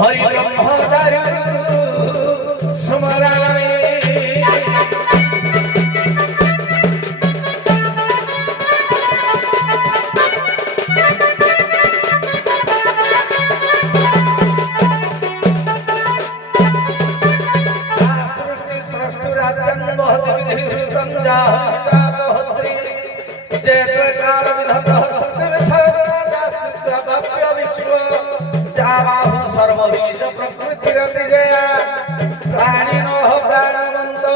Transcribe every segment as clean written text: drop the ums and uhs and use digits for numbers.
हरि ब्रह्मोदरि स्मरामि सृष्टि सृष्टुराज्यं महति विधिहृतं जाहविचाचहोत्रि जेत्वे काल विधतः शक्ति विषयजास्तित्व भव्य विश्व जावाहु सर्वबीज प्रकृतिरतिजया प्राणिनोः प्राणवन्त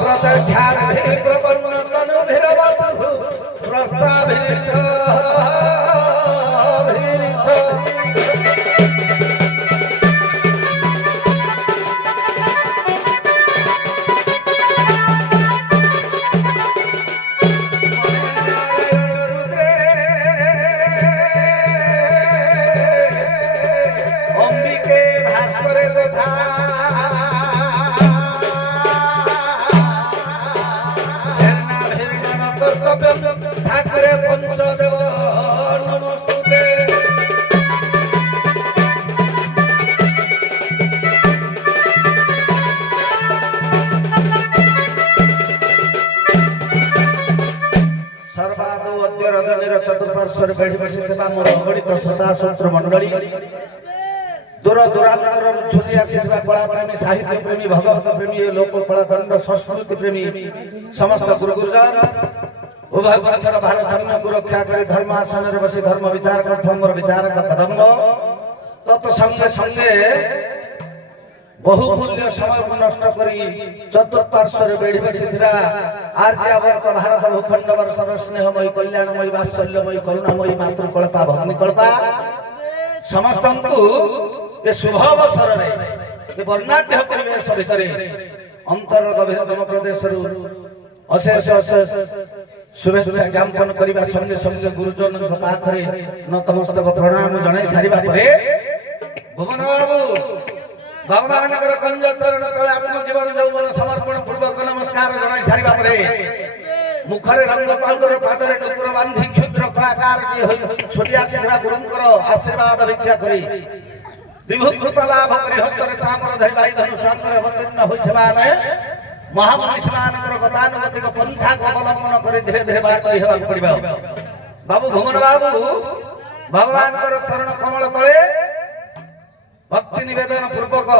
प्रदक्षाभिः प्रपन्नतनुभिरवतु प्रस्ताभिनिष्ठभिरिष अंबिके भास्करे तथा ପାର୍ଶ୍ୱରେ ବେଢ଼ି ବସିଥିବା ମୋର ଅଗଣିତ ଶ୍ରୋତା ଶତ୍ରୁ ମଣ୍ଡଳୀ, ଦୂର ଦୂରାନ୍ତର ଝୁଲି ଆସିଥିବା କଳାପ୍ରେମୀ, ସାହିତ୍ୟ ପ୍ରେମୀ, ଭଗବତ ପ୍ରେମୀ, ଲୋକ କଳାଦଣ୍ଡ ସଂସ୍କୃତି ପ୍ରେମୀ ସମସ୍ତ ଗୁରୁ ଗୁରୁଜନ, ଉଭୟ ପକ୍ଷର ଭାରସାମ୍ୟକୁ ରକ୍ଷା କରି ଧର୍ମ ଆସନରେ ବସି ଧର୍ମ ବିଚାର କରୁଥିବା ମୋର ବିଚାରକ କଦମ୍ବ, ତତ୍ ସଙ୍ଗେ ସଙ୍ଗେ ବହୁମୂଲ୍ୟ ସମୟକୁ ନଷ୍ଟ କରି ଚତୁଃପାର୍ଶ୍ୱରେ ବେଢ଼ି ବସିଥିବା ଆର୍ଯ୍ୟାବର୍ତ ଭାରତ ଭୂଖଣ୍ଡ ବର୍ଷର ସ୍ନେହମୟୀ, କଲ୍ୟାଣମୟୀ, ବାତ୍ସଲ୍ୟମୟୀ, କରୁଣାମୟୀ, ମାତୃକଳ୍ପା, ଭଗ୍ନିକଳ୍ପା ସମସ୍ତଙ୍କୁ ଏ ଶୁଭ ଅବସରରେ ଏ ବର୍ଣ୍ଣାঢ୍ୟ ପରିବେଶ ଭିତରେ ଅନ୍ତର ଗଭୀରତମ ପ୍ରଦେଶରୁ ଅଶେଷ ଅଶେଷ शुभेच्छा ज्ञापन करने संगे संगे गुरुजन पाखे नतमस्तक प्रणाम जनाई सारिबा परे भुवन बाबू भगवान कंज चरण तले आत्मजीवन यौवन समर्पण पूर्वक नमस्कार जनाई सारिबा परे मुखरे रंग पाउडर पादरे टुकुर बांधी क्षुद्र कलाकार छोटिया सिधा गुरुंकर आशीर्वाद भिक्षा करी विभु कृपा लाभ करी हस्तरे चामर धरि बाई धनुष अंकर अवतीर्ण होइछबाने महामनीषी मानकर गतानुगतिक पंथा को अवलंबन कर धीरे धीरे बाट हेबाक पड़िबा बाबू भुवन बाबू भगवान चरण कमल तले भक्ति निवेदन पूर्वक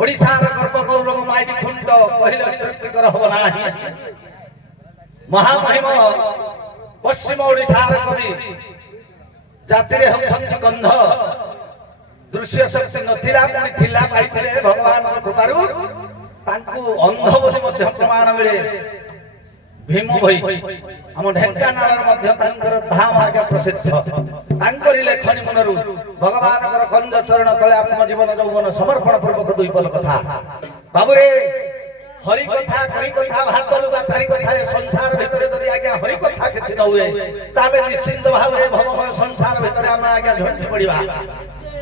ओडिशार गर्व गौरव माइक खुंड पहिले तृप्तिकर हब नाही महामहिम पश्चिम ओडिशार कवि जातिरे होछंती गंध दृश्य शक्ति नथिला पुणी थिला पाइथिले भगवान कृपारु तांकु अंध बोली मध्य प्रमाण मिले भीम भई हम ढेंकानाल मध्य तांकर धाम आज्ञा प्रसिद्ध तांकरी लेखनी मनरु भगवान कंज चरण तले आत्मजीवन यौवन समर्पण पूर्वक दुई पद कथा बाबू रे हरि कथा करी कथा भात लुगा चारि कथा संसार भितरे जदि आज्ञा हरि कथा किछि न हुए ताले निश्चिंत भाव रे भवमय संसार भितरे हम आज्ञा झंडी पड़िबा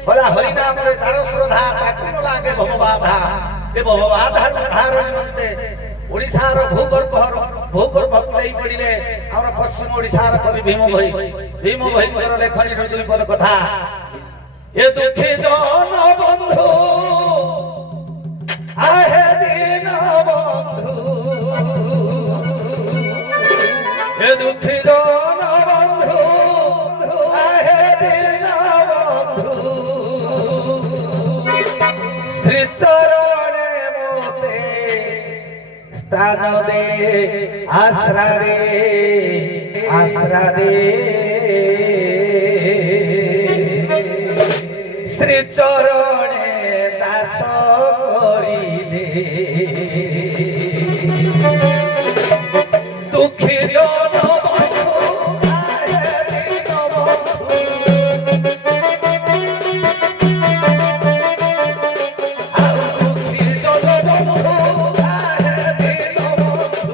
भला हरि नाम रे तार श्रद्धा ताकु न लागे भवबाधा ए भवबाधार उद्धार निमंते ओडिशार भूगर्भ कुलाई पड़िले हमर पश्चिम ओडिशार कवि भीम भई कर लेखनी दुई पद कथा ए दुखी जन बंधु आहे दीन बंधु ए दुखी जन बंधु आहे दीन बंधु श्री चरणे मोते स्थान दे आश्रा दे श्री चरणे दास करी दे दुखी जन बंधु आहे दीन बंधु दुखी जन बंधु आहे दीन बंधु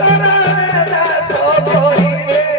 चरणे दास करी दे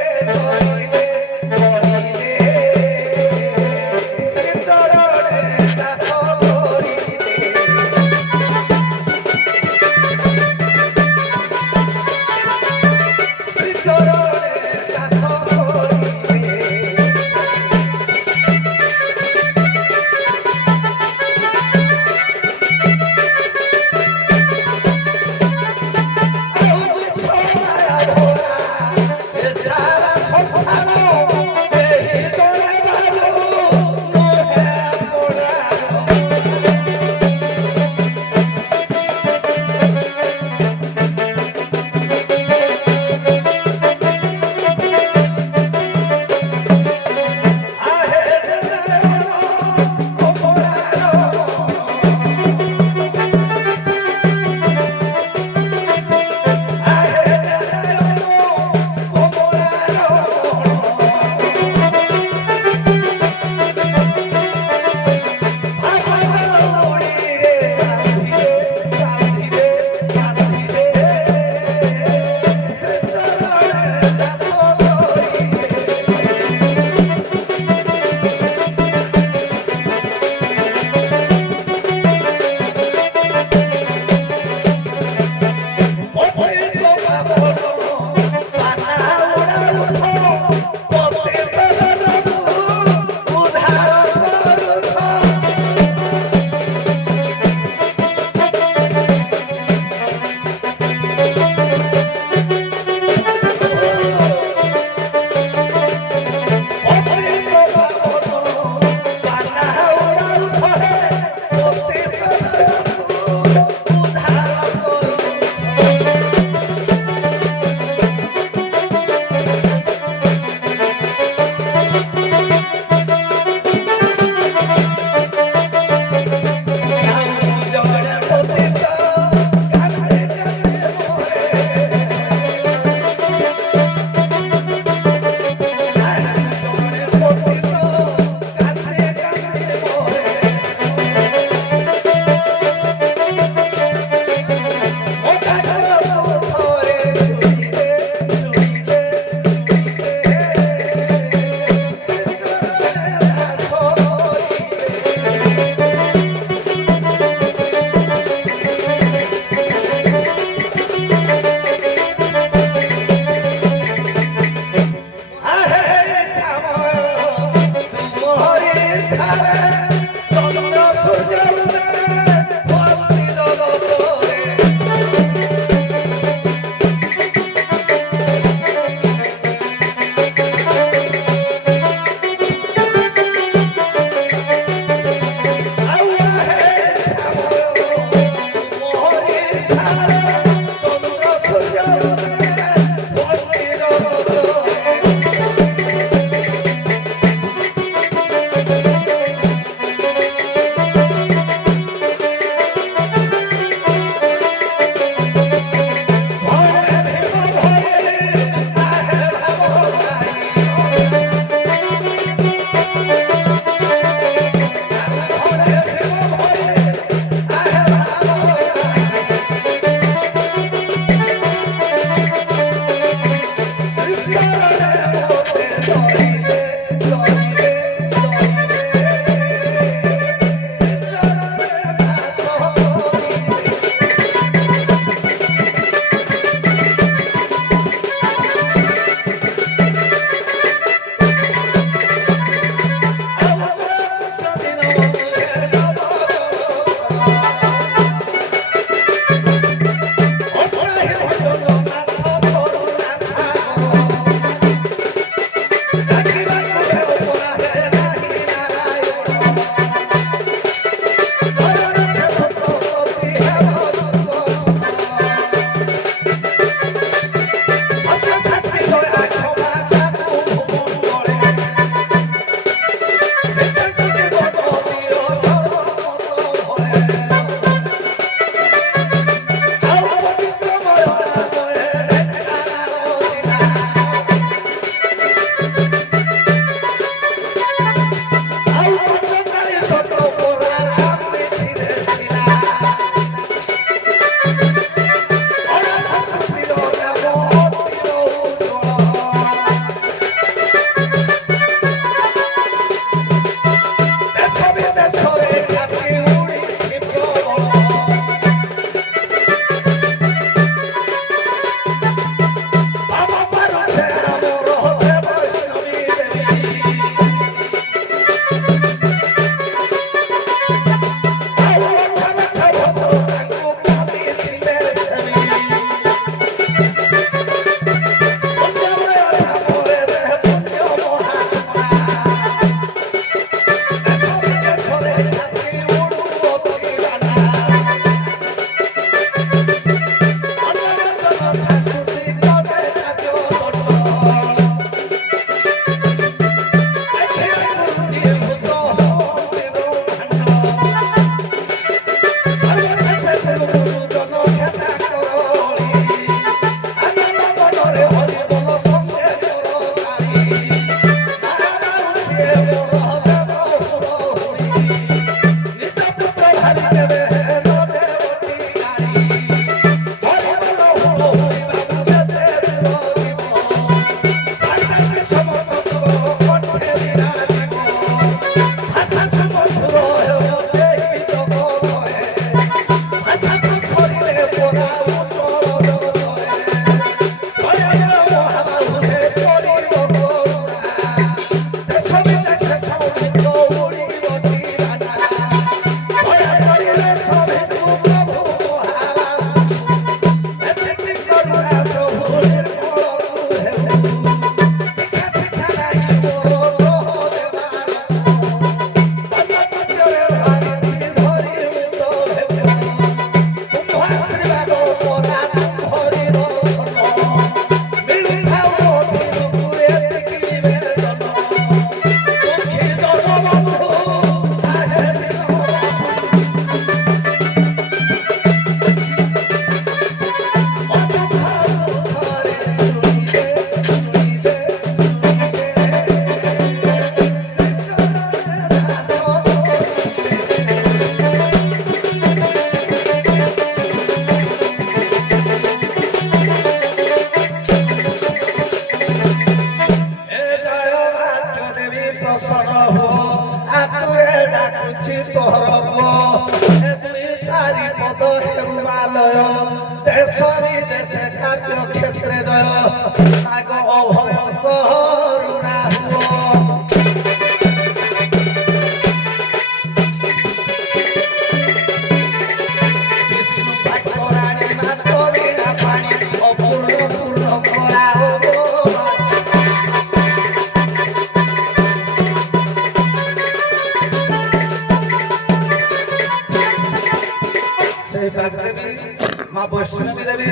মা বৈষ্ণবী দেবী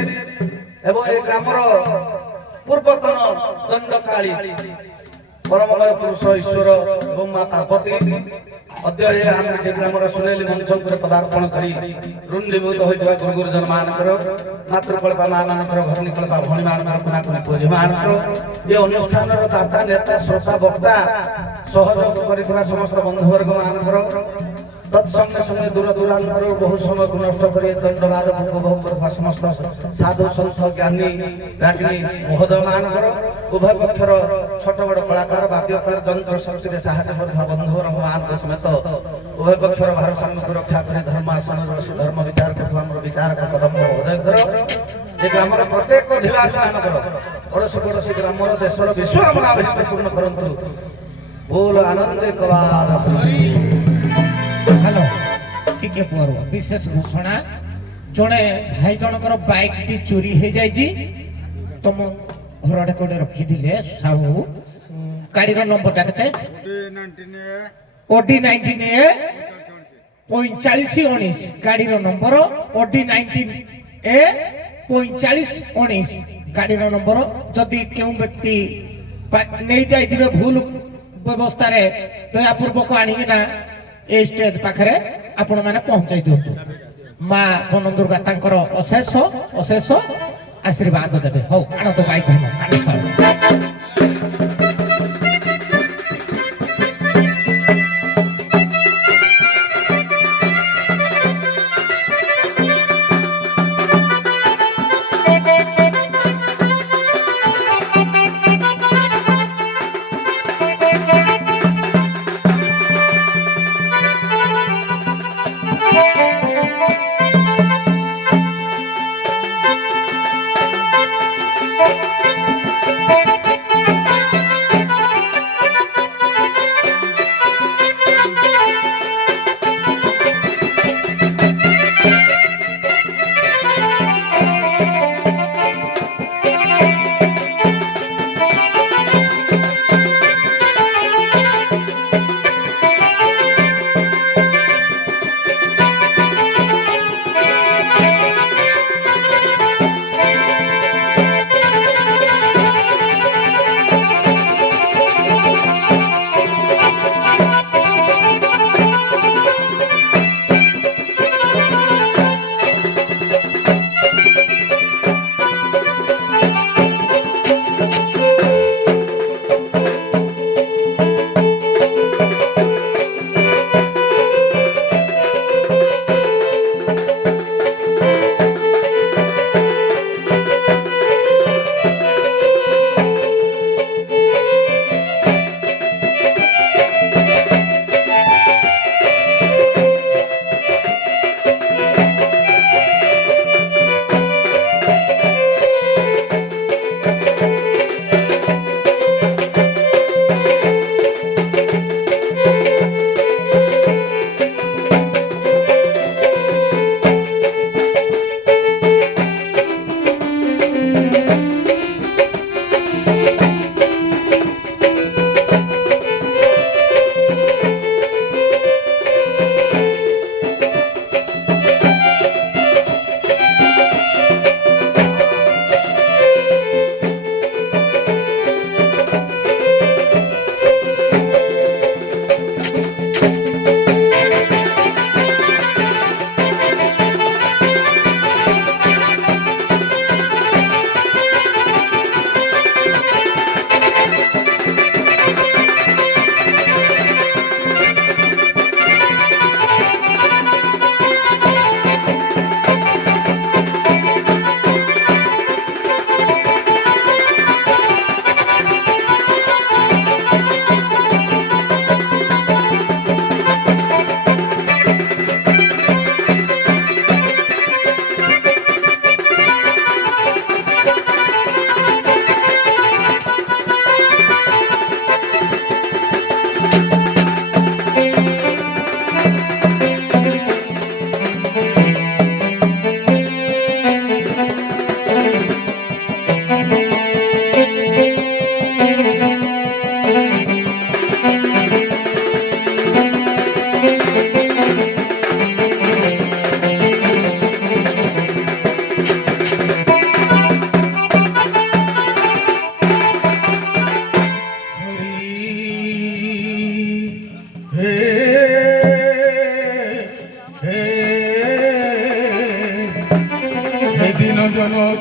এবং এই গ্রামর পূর্বতন দণ্ডকালী परममय पुरुष ईश्वर ब्रह्मा कापति अद्य आम ग्रामर सुनेली मंच पर पदार्पण करी रुंडीभूत होता गुरु गुरुजन मानकर मातृकल्पा माँ मानकर भरनीकल्पा भौणी मानकर कुना कुना पूजी मानकर ये अनुष्ठान दाता नेता श्रोता वक्ता सहयोग कर समस्त बंधुवर्ग मानकर तत्संगे संगे दूर दूरांतर बहु समय नष्ट कर दंडवाद उपभोग कर समस्त साधु सन्थ ज्ञानी रागिनी महोदय मानकर उभय पक्षर छोट बड़ कलाकार वाद्यकार जंत्र शक्ति साहय बंधुवर्ग मान समेत उभय पक्षर भारसाम्य को रक्षा कर धर्मासन धर्म विचार कर विचार कदम महोदय ग्राम प्रत्येक अधिवासी मानकर पड़ोशी पड़ोशी ग्राम देशर विश्वर नाभिष्ट पूर्ण करंतु बोल आनंद कवाल हेलो टिके पुअर विशेष घोषणा जड़े भाई जनकर बाइक टी चोरी हो जाए तुम घर कोडे रखी दिले साहू गाड़ी नंबर केते ओडी 19A 4519 गाड़ी नंबर ओडी 19A 4519 गाड़ी नंबर जदि क्यों व्यक्ति नहीं जाइए भूल व्यवस्था रे दयापूर्वक आनिना ए स्टेज पाखरे आपण माने पहुंचाई दियंतु मां बन दुर्गा तांकर अशेष अशेष आशीर्वाद देबे हो आनो तो बाइक धनो आनो साल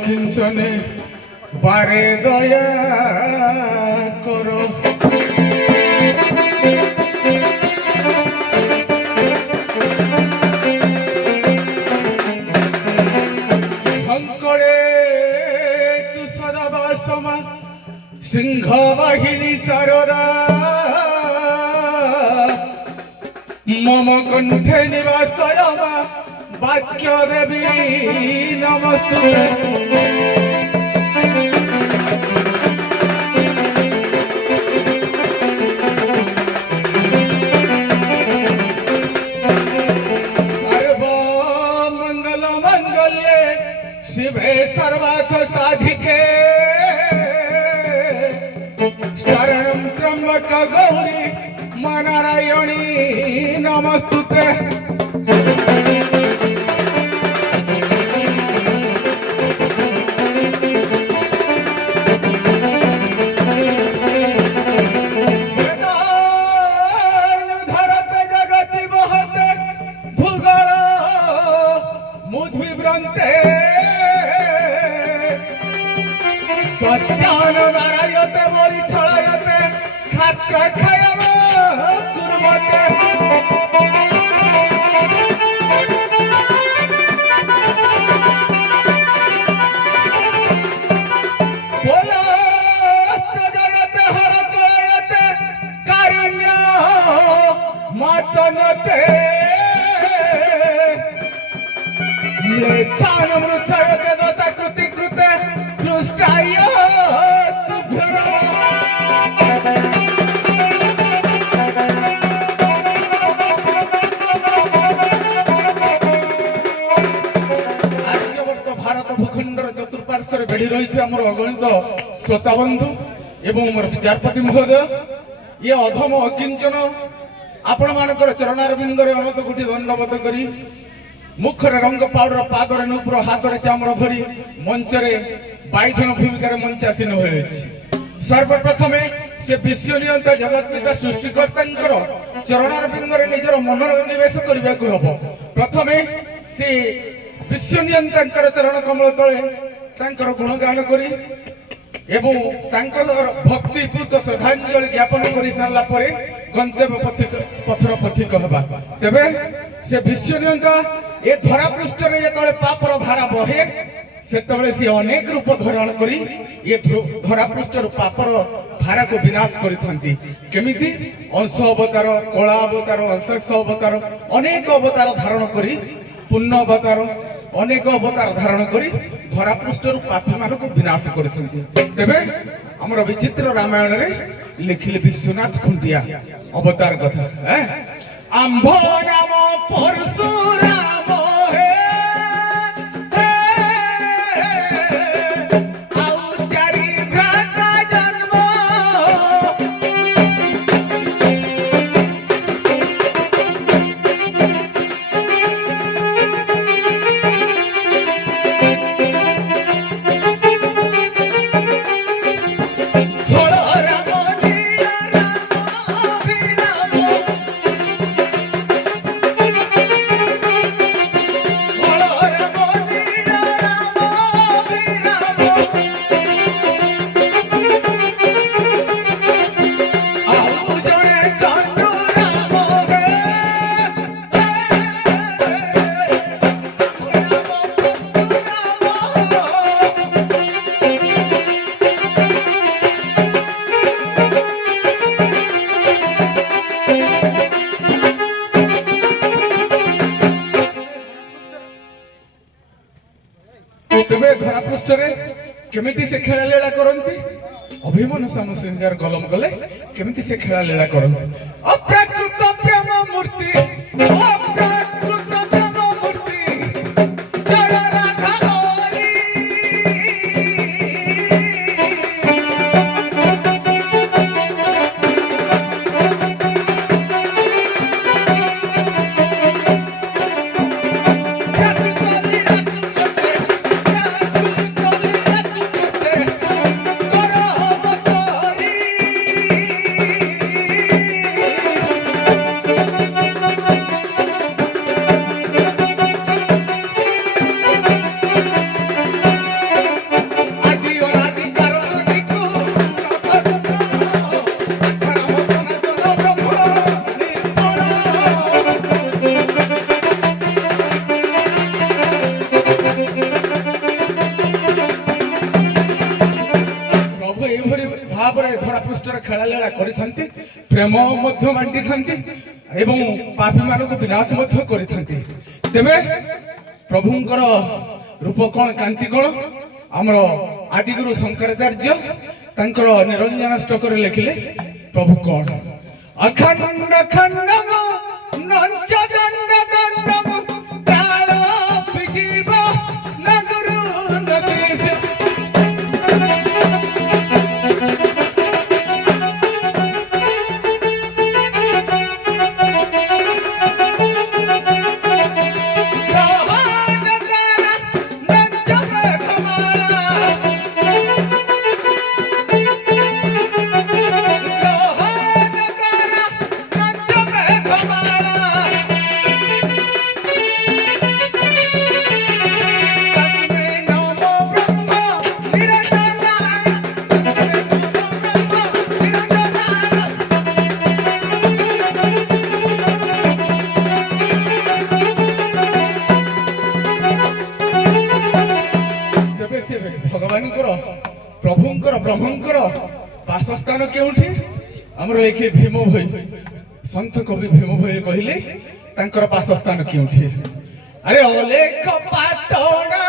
কিঞ্চনে বারে দয়া করো। শঙ্করে তু সদা সমা সিংহ বাহিনী সারদা মম কণ্ঠে নিবাসয় মা বাক্য দেবী নমস্তুতে। সর্বমঙ্গল মঙ্গলে শিবে সর্বার্থ সাধিকে শরণম ত্রম্বক গৌরী মা নারায়ণী নমস্তুতে। ধরতে জগতি বহতে ভূগোল মুদ্বিভ্রান্তে তজ্ঞান দারায়তে মরি ছড়ায়তে খাত্র ক্ষয়ম কুর্মতে। জয়তে হর কয়তে কারণ্য মাতনতে ম্লেচ্ছান মৃচ্ছয়তে দশাকৃতি কৃতে পৃষ্ঠায় তুভ্যম। আর্যবর্ত ভারত ভূখণ্ডর চতুর্পার্শ্বরে বেড়ি রয়েছে আমার অগণিত শ্রোতা বন্ধু এবং আমার বিচারপতি মহোদয়, ইয়ে অধম অকিঞ্চন আপন মানকর চরণারবিন্দরে অনন্ত কোটি দণ্ডবোধ করি মুখরে রঙ্গ পাউডর পাদরে নূপুর হাতরে চামড় ধরি মঞ্চরে বাইধন ভূমিকার মঞ্চাসীন হয়েছে। সর্বপ্রথমে সে বিশ্বনিয়ন্তা জগৎ পিতা সৃষ্টিকর্তাঙ্কর চরণারবিন্দরে নিজের মনোনিবেশ করিବାକୁ হব। প্রথমে সে বিশ্বনিয়ন্তাঙ্কর চরণ কমল তলে তাঙ্কর গুণগান করি এবং তাঙ্কর ভক্তিপূত শ্রদ্ধাঞ্জলি জ্ঞাপন করে সারা পরে গন্তব্য পথর পথিক হবা। তেবে সে বিশ্বনিয়ন্তা এ ধরা পৃষ্ঠরে যেতবে পাপর ভারা বহে সেতবে সে অনেক রূপ ধারণ করি এ ধরা পৃষ্ঠর পাপর ভারাକୁ বিনাশ করিথাନ୍ତି। কেমিতি অংশ অবতার, কলা অবতার, অংশ অবতার, অনেক অবতার ধারণ করি পুণ্য অবতার অনেক অবতার ধারণ করি ধরা পৃষ্ঠর পাপী মানুষ বিনাশ করিথাନ୍ତି। তেবে আমার বিচিত্র রামায়ণরে লিখিলে বিশ্বনাথ খুঁটিয়া অবতার কথা। আম্ভ নাম পরশুরাম হে আউ চারি ভ্রাতা জন্ম তেবে ধরা পৃষ্ঠরে কেমিতি সে খেলা লীলা করନ୍ତି অভিমন্যু সামসেঞ্জার কলম গলে কেমিতি সে খেলা লীলা করନ୍ତି। অপ্রাকৃত প্রেম মূর্তি অপ্রাকৃত প্রেম মূর্তি জয় রাধা হরি ଖେଳାଳୀଳା କରିଥାନ୍ତି, ପ୍ରେମ ମଧ୍ୟ ବାଣ୍ଟିଥାନ୍ତି ଏବଂ ପାପୀମାନଙ୍କୁ ବିନାଶ ମଧ୍ୟ କରିଥାନ୍ତି। ତେବେ ପ୍ରଭୁଙ୍କର ରୂପ କଣ, କାନ୍ତି କଣ? ଆମର ଆଦିଗୁରୁ ଶଙ୍କରାଚାର୍ଯ୍ୟ ତାଙ୍କର ନିରଞ୍ଜନ ଷ୍ଟକରେ ଲେଖିଲେ ପ୍ରଭୁ କଣ? ଅଖଣ୍ଡ ଖଣ୍ଡମ ନଞ୍ଚ ଦଣ୍ଡ ଦଣ୍ଡମ କାଳ ବିଜୀବ ନଗରୁ ନଦେଶ। ଭଗବାନଙ୍କର ପ୍ରଭୁଙ୍କର ବ୍ରହ୍ମଙ୍କର ବାସସ୍ଥାନ କେଉଁଠି? ଆମର ଲେଖେ ଭୀମ ଭୋଇ, ସନ୍ଥ କବି ଭୀମ ଭୋଇ କହିଲେ ତାଙ୍କର ବାସସ୍ଥାନ କେଉଁଠି? ଆରେ ଅଲେଖ ପାଟଣା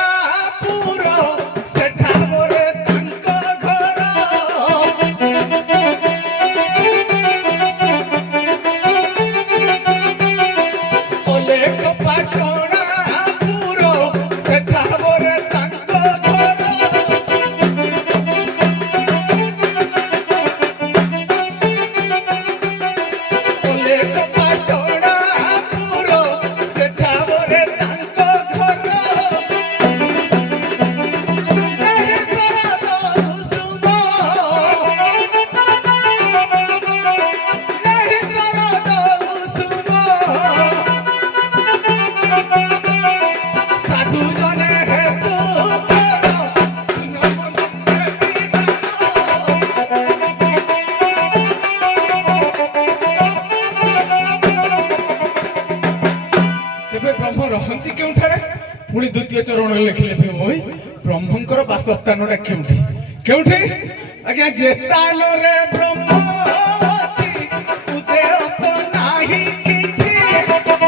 ପୁର ସେଠା ପରେ ତାଙ୍କ ଘର। ଅଲେଖ ପାଟଣା ପୁର ସେଠା ପରେ ତାଙ୍କ ଘର। ଅଲେଖ ପାଟଣା ପୁର ସେଠା ପରେ ତାଙ୍କ ଘର। ନାହିଁ ଶରଦ ଉଷୁମ, ନାହିଁ ଶରଦ ଉଷୁମ, ସାଧୁ ଜନେ ହେତୁ କର ତେବେ ବ୍ରହ୍ମ ରହନ୍ତି କେଉଁଠାରେ? ପୁଣି ଦ୍ୱିତୀୟ ଚରଣରେ ଲେଖିଲେ ଭୀମ ଭୋଇ ବ୍ରହ୍ମଙ୍କର ବାସସ୍ଥାନଟା କେଉଁଠି? କେଉଁଠି? ଆଜ୍ଞା, ଯେ ସ୍ଥାନରେ ବ୍ରହ୍ମ ଅଛି ଉଦେୟ ତ ନାହିଁ କିଛି। ପ୍ରଭୁ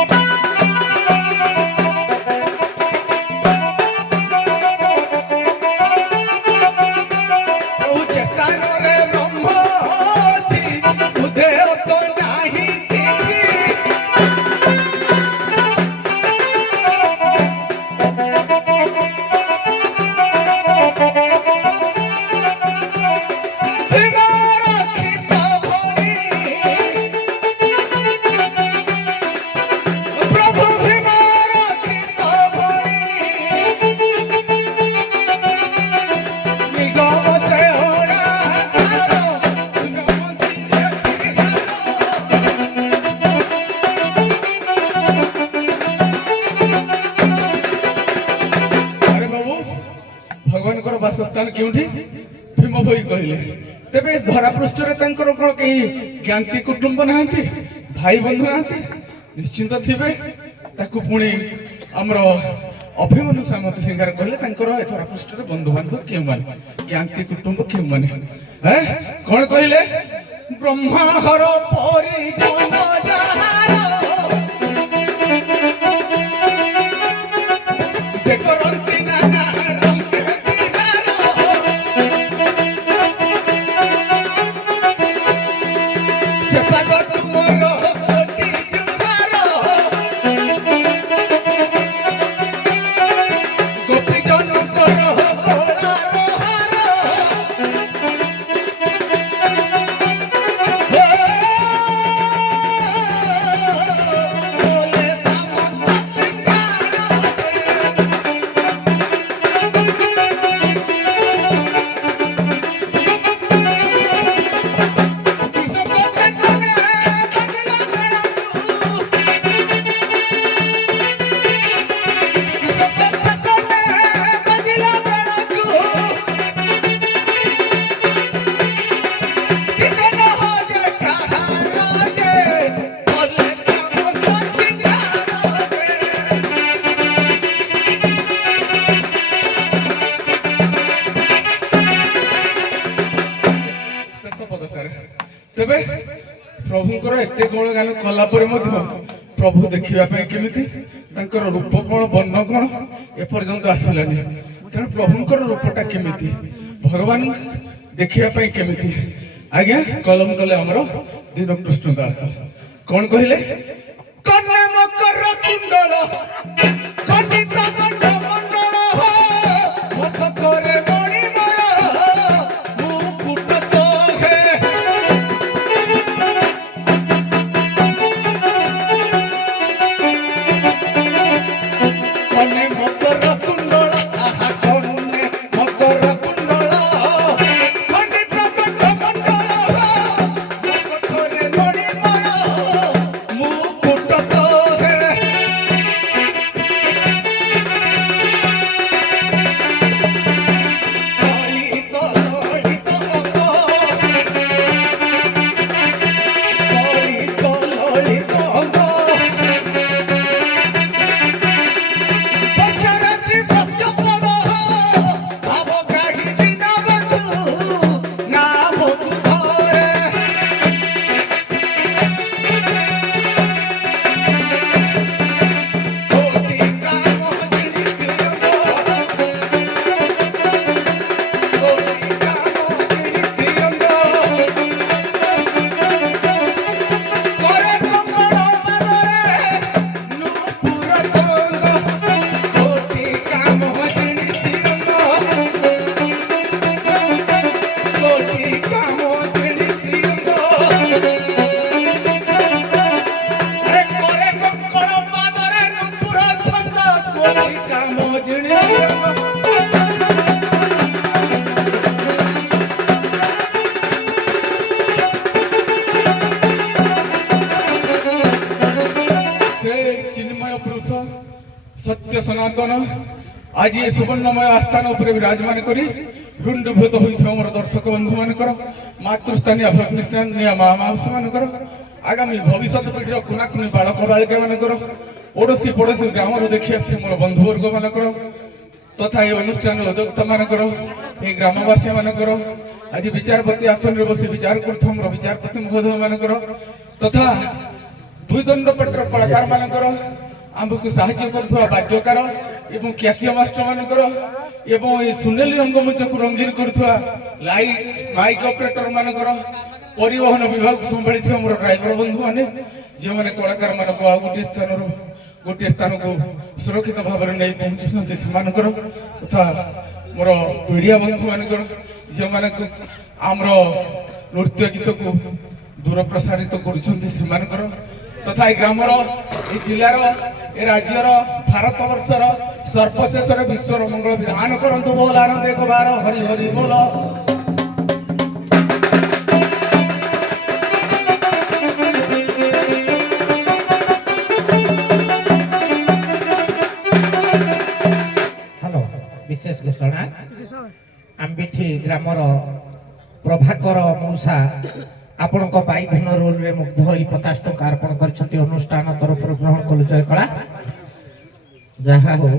ଯେ ସ୍ଥାନରେ ବ୍ରହ୍ମ ଅଛି ଉଦେୟ ତ ନାହିଁ କିଛି। ପ୍ରଭୁ ଭୀମ ରକ୍ଷିତ ଭଳି ନିଗମ ସେ ଓଡାକାର ଆରେ ବାବୁ, ଭଗବାନଙ୍କର ବାସସ୍ଥାନ କେଉଁଠି? ଭୀମ ଭୋଇ କହିଲେ। ତେବେ ଧରା ପୃଷ୍ଠରେ ତାଙ୍କର କଣ କେହି ଜ୍ଞାତି କୁଟୁମ୍ବ ନାହାନ୍ତି, ଭାଇ ବନ୍ଧୁ ନାହାନ୍ତି? ନିଶ୍ଚିନ୍ତ ଥିବେ। ତାକୁ ପୁଣି ଆମର ଅଭିମନ୍ୟୁ ସାମନ୍ତ ସିଂହାର କହିଲେ ତାଙ୍କର ଏ ଧରା ପୃଷ୍ଠରେ ବନ୍ଧୁବାନ୍ଧବ କେଉଁମାନେ, ଜ୍ଞାତି କୁଟୁମ୍ବ କେଉଁମାନେ? କଣ କହିଲେ? ବ୍ରହ୍ମାହର ପରିଜନ ଯାହାର ଯେ କରନ୍ତି ନାନା ରଙ୍ଗେ ବିହାର। ସେ ପାଗ ତୁମର କୋଟି ଜୁହାର। ଗୋପୀ ଜନଙ୍କର ଗଳାର ହାର। ଥର ଏତେ ଗୁଣଗାନ କଲା ପରେ ମଧ୍ୟ ପ୍ରଭୁ ଦେଖିବା ପାଇଁ କେମିତି, ତାଙ୍କର ରୂପ କଣ, ବର୍ଣ୍ଣ କଣ ଏପର୍ଯ୍ୟନ୍ତ ଆସିଲାନି। ତେଣୁ ପ୍ରଭୁଙ୍କର ରୂପଟା କେମିତି, ଭଗବାନ ଦେଖିବା ପାଇଁ କେମିତି, ଆଜ୍ଞା କଲମ କଲେ ଆମର ଦୀନକୃଷ୍ଣ ଦାସ। କଣ କହିଲେ? କନ୍ୟା ମକର କୁଣ୍ଡଳ ଖଣ୍ଡିତ ଗଣ୍ଡ ମଣ୍ଡଳ ମତ କରେ ମଣିମୟ ମୁକୁଟ ଶୋଭେ। କନ୍ୟା ମକର କୁଣ୍ଡଳ ଆହା କନ୍ୟା ମକର କୁଣ୍ଡଳ ଖଣ୍ଡିତ ଗଣ୍ଡ ମଣ୍ଡଳ ମତ କରେ ମଣିମୟ ମୁକୁଟ ଶୋଭେ। सत्य सनातन आज ये सुवर्णमय आस्थान उपरे विराजमान करी रुंडभूत होइथिबा मोर दर्शक बंधु मानकर मातृस्थानीय भग्निस्थानीय माँ माउसी मानकर आगामी भविष्य पीढ़ीर कुनाकुनी बालक बालिका मानकर ओडोसी पड़ोसी ग्राम देखी आसे मोर बंधुवर्ग मानकर तथा ये अनुष्ठान उद्योक्ता मानकर ये ग्रामवासी मानकर आज विचारपति आसन रे बसी विचार करथम मोर विचारपति महोदय मानकर तथा दुई दंड पट्टर कलाकार मानकर आमको साहाय्य करुवा बाद्यकार एवं कैशिया मास्टर मानकर एवं सुनेली रंगमंच को रंगीन करुवा लाइट माइक ऑपरेटर मानकर परिवहन विभाग संभाली मोर ड्राइवर बंधु माने जो मैंने कलाकार मान को गोटे स्थान को सुरक्षित भाव में नहीं पहुंचुंट से तथा मोर मीडिया बंधु मानकर जो मैंने आमर नृत्य गीत को दूर प्रसारित कर तथा ये ग्रामर ये जिलार ये राज्यर भारत वर्षर सर्वशेष विश्वर मंगल विधान करंतु बोल आनंद एक बार हरि हरि बोल। हेलो विशेष घोषणा आंबिठी ग्रामर प्रभाकर मौसा आपण पाइधन रोल रे मुग्ध होई 50 टका अर्पण करछथि अनुष्ठान तरफ ग्रहण कलु जय कला जहा हो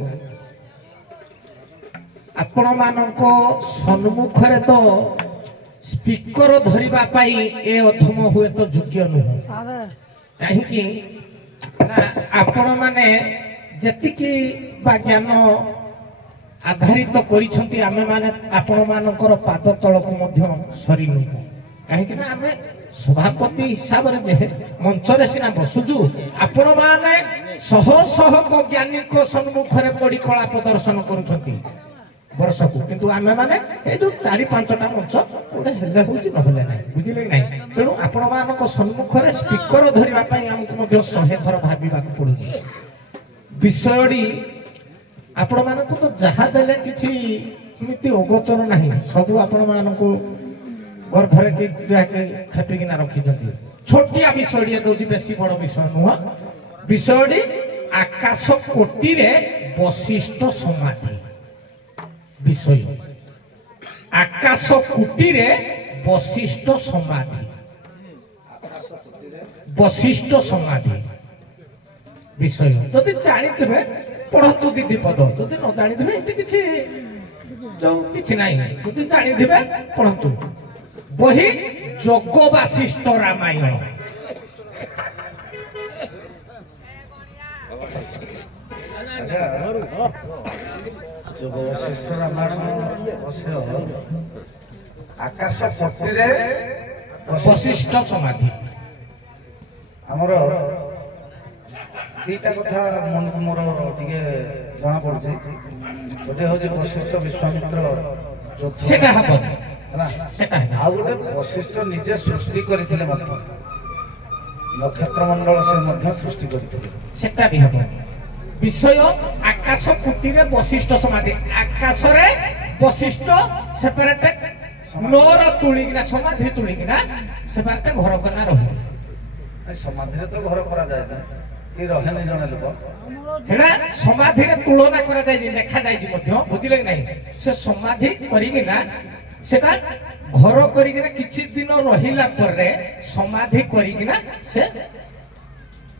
आपण मानको सन्मुख रे तो स्पीकर धरिबा पाई ए अथम हुए तो योग्य नु काहे कि आपण माने जतिकी बा ज्ञान आधारित करिछथि आमे माने आपण मानकर पाद तळक मध्य सरिनु कहीं आम सभापति हिसाब से मंच सीना बसुचु आपण मैंने शह शह ज्ञानी सम्मुख में पड़ी कला प्रदर्शन करुँच वर्ष को किंतु आम मैंने ये जो 4-5टा मंच गोटे हेले हूँ ना बुझे ना तेणु आपण मान सम्मुख में स्पीकर धरवाई आमको 100 थर भाविका पड़ू विषयटी आपण मानक तो जहाँ देले किसी अगोचर ना सब आपण मानक गर्भरे के जाके खेपिकिना रखी छोटिया विषय दौर बेसी बड़ विषय नुह विषय आकाश कोटि रे वशिष्ठ समाधि विषय आकाश कोटि रे वशिष्ठ समाधि विषय जदि जानी पढ़तु दीदी पद जदि न जानी किसी ना जदि जानी पढ़तु बही जोग वासिष्ठ रामायण ଯୋଗ ବଶିଷ୍ଠ ରାମାୟଣ ଅବଶ୍ୟ ଆକାଶ କୋଟିରେ ବଶିଷ୍ଠ ସମାଧି। ଆମର ଦିଟା କଥା ମନକୁ ମୋର ଟିକେ ଜଣା ପଡୁଛି। ଗୋଟେ ହଉଛି ବଶିଷ୍ଠ ବିଶ୍ୱାମିତ୍ର ଯୌଥ ସେଟା ହବନି, ହେଲା, ସେଟା ଆଉ ଗୋଟେ ବଶିଷ୍ଠ ନିଜେ ସୃଷ୍ଟି କରିଥିଲେ ମଧ୍ୟ, ନକ୍ଷତ୍ର ମଣ୍ଡଳ ସେ ମଧ୍ୟ ସୃଷ୍ଟି କରିଥିଲେ। ସେଟା ବି ହବ। ବିଷୟ ଆକାଶ କୋଟିରେ ବଶିଷ୍ଠ ସମାଧି। ଆକାଶରେ ବଶିଷ୍ଠ ସେପାରେଟ ନଅର ତୁଳିକିନା ସମାଧି ତୁଳିକିନା ସେପାରେଟ ଘର କନା ରହିବେ। ଏ ସମାଧିରେ ତ ଘର କରାଯାଏ ନା, କି ରହେନି ଜଣେ ଲୋକ। ହେଟା ସମାଧିରେ ତୁଳନା କରାଯାଇଛି, ଲେଖାଯାଇଛି ମଧ୍ୟ, ବୁଝିଲେ କି ନାହିଁ? ସେ ସମାଧି କରିକିନା ସେଟା ଘର କରିକିନା କିଛି ଦିନ ରହିଲା ପରେ ସମାଧି କରିକିନା ସେ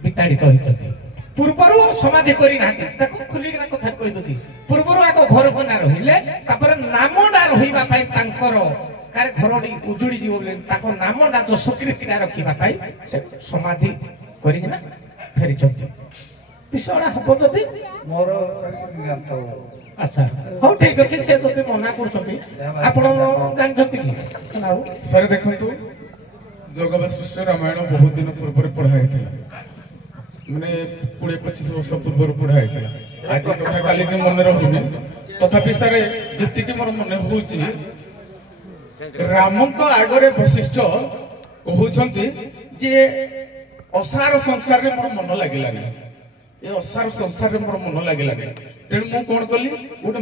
ବିତାଡ଼ିତ ହୋଇଛନ୍ତି। ପୂର୍ବରୁ ସମାଧି କରିନାହାନ୍ତି। ତାକୁ ଖୋଲିକିନା କଥା କହିଦଉଛି। ପୂର୍ବରୁ ଆଗ ଘର କନା ରହିଲେ, ତାପରେ ନାମଟା ରହିବା ପାଇଁ ତାଙ୍କର କାର ଘରଟି ଉଜୁଡ଼ି ଯିବ ବୋଲି ତାଙ୍କ ନାମଟା ଯଶକୀର୍ତ୍ତିଟା ରଖିବା ପାଇଁ ସେ ସମାଧି କରିକିନା ଫେରିଛନ୍ତି। ବିଷୟଟା ହବ ଯଦି ମୋର ଜ୍ଞାତ ଆଚ୍ଛା, ହଉ ଠିକ ଅଛି। ସେ ଯଦି ମନା କରୁଛନ୍ତି ଆପଣ ଜାଣିଛନ୍ତି କି? ଆଉ ସାର୍ ଦେଖନ୍ତୁ, ଯୋଗ ବଶିଷ୍ଠ ରାମାୟଣ ବହୁତ ଦିନ ପୂର୍ବରୁ ପଢା ହେଇଥିଲା, ମାନେ 20-25 ବର୍ଷ ପୂର୍ବରୁ ପଢା ହେଇଥିଲା। ଆଜି କଥା କାଲି କି ମନେ ରହୁନି, ତଥାପି ସାର୍ ଯେତିକି ମୋର ମନେ ହଉଛି, ରାମଙ୍କ ଆଗରେ ବଶିଷ୍ଠ କହୁଛନ୍ତି ଯେ ଅସାର ସଂସାରରେ ମୋର ମନ ଲାଗିଲାନି, ଏ ଅସାର ସଂସାରରେ ମୋର ମନ ଲାଗିଲାନି। ତେଣୁ ମୁଁ କଣ କଲି, ଗୋଟେ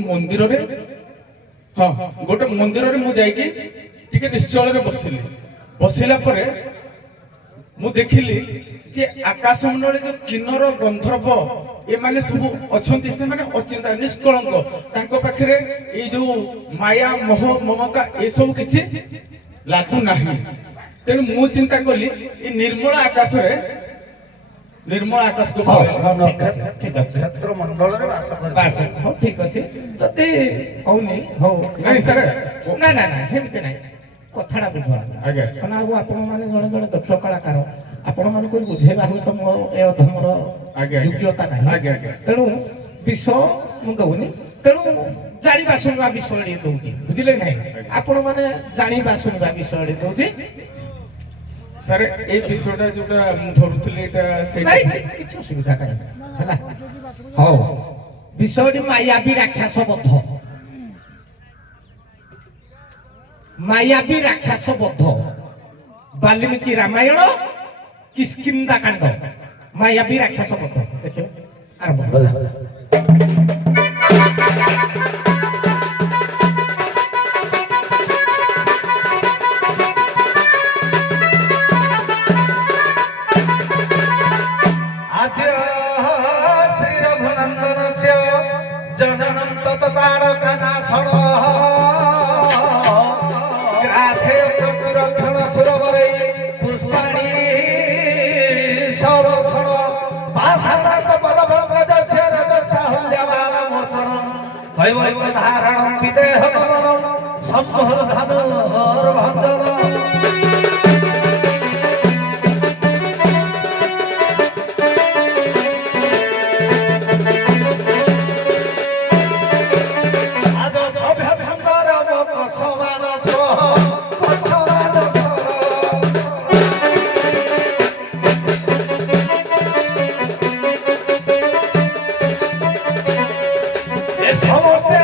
ମନ୍ଦିରରେ ମୁଁ ଯାଇକି ଟିକେ ନିଶ୍ଚଳରେ ବସିଲି। ବସିଲା ପରେ ମୁଁ ଦେଖିଲି ଯେ ଆକାଶ ମଣ୍ଡଳରେ ଯୋଉ କିନ୍ନର ଗନ୍ଧର୍ବ ଏମାନେ ସବୁ ଅଛନ୍ତି, ସେମାନେ ଅଚିନ୍ତା ନିଷ୍କଳଙ୍କ। ତାଙ୍କ ପାଖରେ ଏଇ ଯୋଉ ମାୟା ମୋହ ମମତା ଏସବୁ କିଛି ଲାଗୁ ନାହିଁ। ତେଣୁ ମୁଁ ଚିନ୍ତା କଲି ଏ ନିର୍ମଳ ଆକାଶକୁ ଠିକ ଅଛି, ନକ୍ଷତ୍ର ମଣ୍ଡଳରେ ବାସ ବାସ କରିଥିଲେ। ହଉ ଠିକ ଅଛି। ଯଦି ହଉନି ହଉ ନାଇଁ ସାର୍, ନା ନା ନା ସେମିତି ନାହିଁ, କଥାଟା ବୁଝ। ଆଜ୍ଞା। କାରଣ ଆଉ ଆପଣ ମାନେ ଜଣେ ଜଣେ ଦକ୍ଷ କଳାକାର, ଆପଣ ମାନଙ୍କୁ ବୁଝେଇବା ହୁଏତ ମୋ ଏ ଅଧମର ଆଜ୍ଞା। ଯୋଗ୍ୟତା ନାହିଁ। ଆଜ୍ଞା, ଆଜ୍ଞା। ତେଣୁ ବିଷୟ ମୁଁ ଦଉନି, ତେଣୁ ଜାଣିବା ଶୁଣିବା ବିଷୟରେ ଦଉଛି, ବୁଝିଲେ ନାହିଁ? ଆପଣ ମାନେ ଜାଣିବା ଶୁଣିବା ବିଷୟରେ ଦଉଛି। ସାର୍ ଏଇ ବିଷୟଟା ଯୋଉଟା ମୁଁ ଧରୁଥିଲି ଏଇଟା ନାଇଁ ସେଇଟା କିଛି ଅସୁବିଧା ନାହିଁ, ହେଲା। ହଉ, ବିଷୟଟି ମାୟାବୀ ରାକ୍ଷସ ବଧ। ମାୟାବୀ ରାକ୍ଷସ ବଧ, ବାଲ୍ମୀକି ରାମାୟଣ କିଷ୍କିନ୍ଧା କାଣ୍ଡ, ମାୟାବୀ ରାକ୍ଷସ ବଧ। ଦେଖିବ ଆରମ୍ଭ। आद्य श्री रघुनंदनस्य जननं तततारकनाशनः ग्राथे प्रतिरक्षण सुरवरै पुष्पाणि संवर्षण पाषाणात् पदभङ्गजस्य रजसाहुल्यबाणमोचनं कैवल्यधारणं विदेहगमनं सम्मोहधनुर्भञ्जनं। ସମସ୍ତେ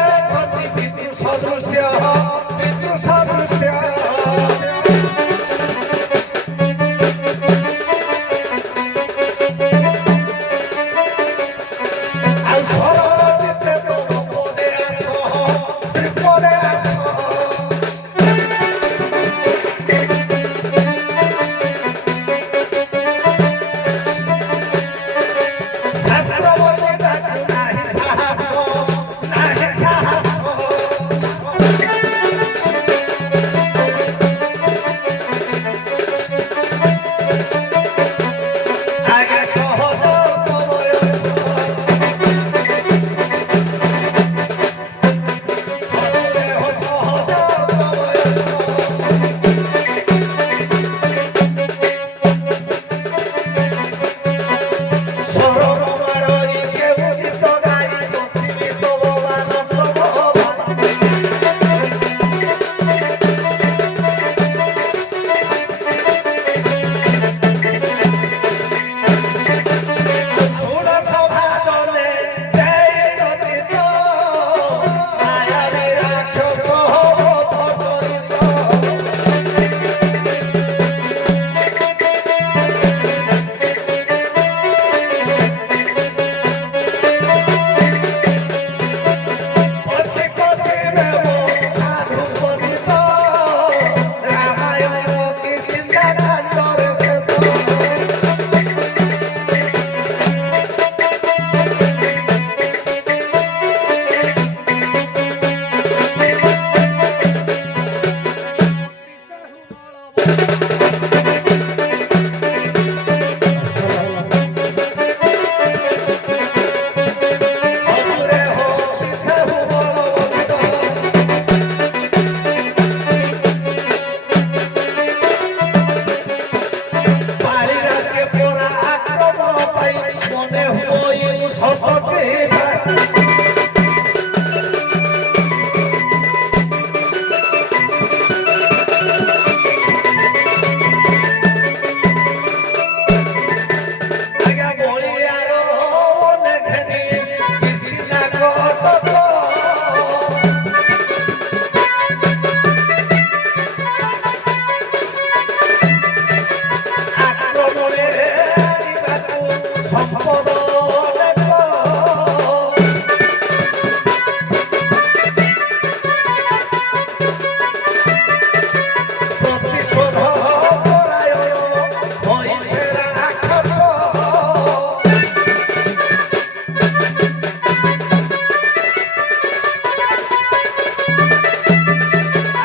ହୁଏ ସତକେ ଆଜ୍ଞା ବଳିଆର ନେଘେନି କୃଷ୍ଣା କଟକ আক্রমণে আনিবাকু সম্পদ নেক প্রতিশোধ পরায়ণ হইছে রাক্ষস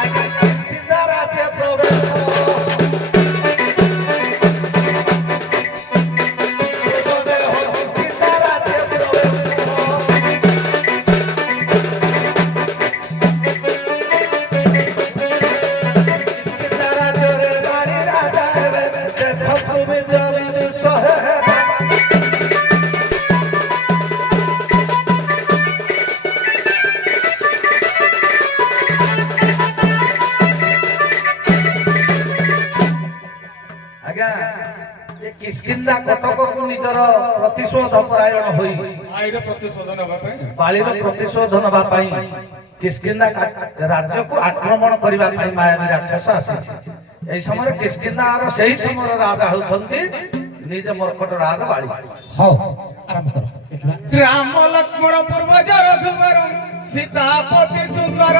আজ্ঞা কৃষ্ণা রাজ্যে প্রবেশ ଆଜ୍ଞା ଏ କିସ୍କିନ୍ଦା କଟକକୁ ନିଜର ପ୍ରତିଶୋଧ ପରାୟଣ ହୋଇ ଆଇର ପ୍ରତିଶୋଧ ନେବା ପାଇଁ ବାଳିର ପ୍ରତିଶୋଧ ନେବା ପାଇଁ କିସ୍କିନ୍ଦା ରାଜ୍ୟକୁ ଆକ୍ରମଣ କରିବା ପାଇଁ ମାୟାବୀ ରାକ୍ଷସ ଆସିଛି। ଏହି ସମୟରେ କିସ୍କିନ୍ଦାର ସେହି ସମୟର ରାଜା ହେଉଛନ୍ତି ନିଜ ମର୍କଟ ରାଜ ବାଳି। ହଉ ଆରମ୍ଭ କର ଦେଖିବା। ରାମ ଲକ୍ଷ୍ମଣ ପୂର୍ବଜ ରଘୁବର ସୀତାପତି ସୁନ୍ଦର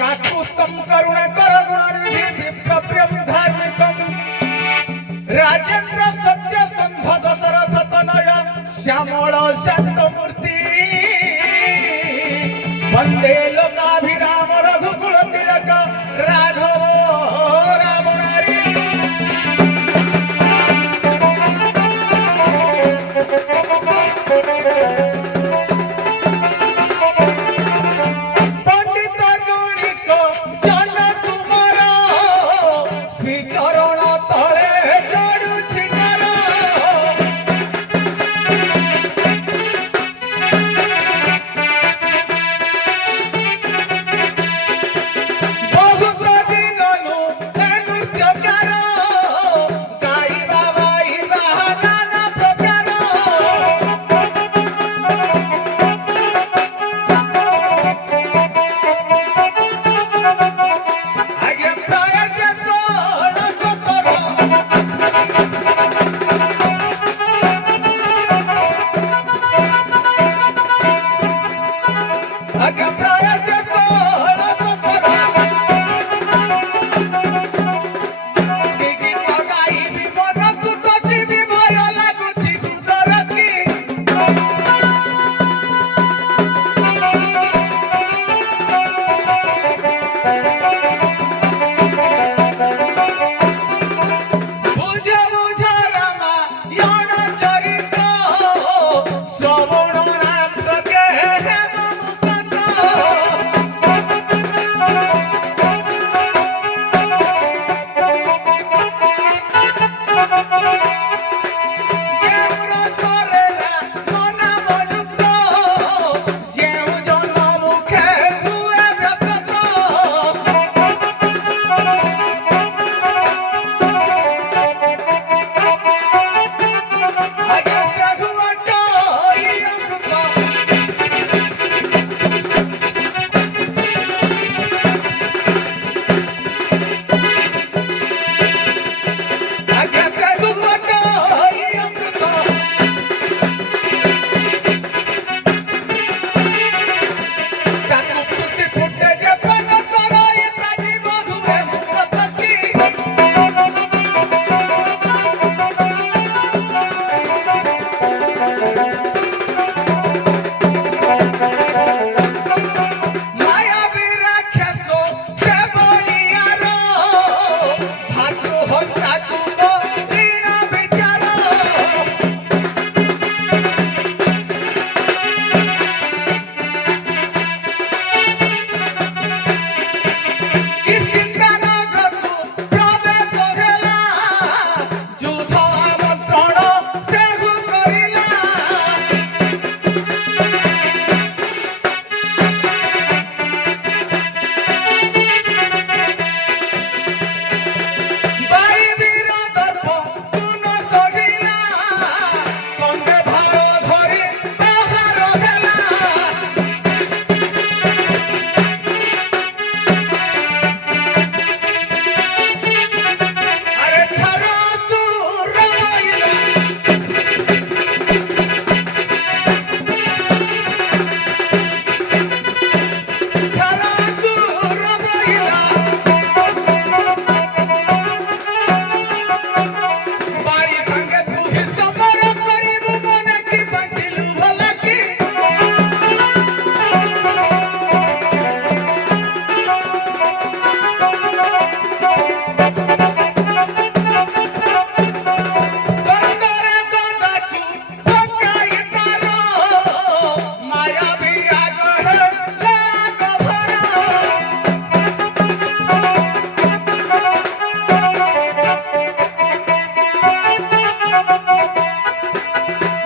କାକୁସ୍ତଂ କରୁଣାକର ଗୁଣନିଧି ବିପ୍ରପ୍ରିୟଂ ଧାର୍ମିକଂ ରାଜେନ୍ଦ୍ର ସତ୍ୟ ସନ୍ଧ ଦଶରଥ ତନୟ ଶ୍ୟାମଳ ଶାନ୍ତ ମୂର୍ତ୍ତି ବନ୍ଦେ ଲୋକାଭିରାମ ରଘୁକୁଳ ତିଳକ ରାଘବ ରାବଣାରୀ পণ্ডিত গণিক জন কুমার শ্রী চরণ তলে চড়ুছি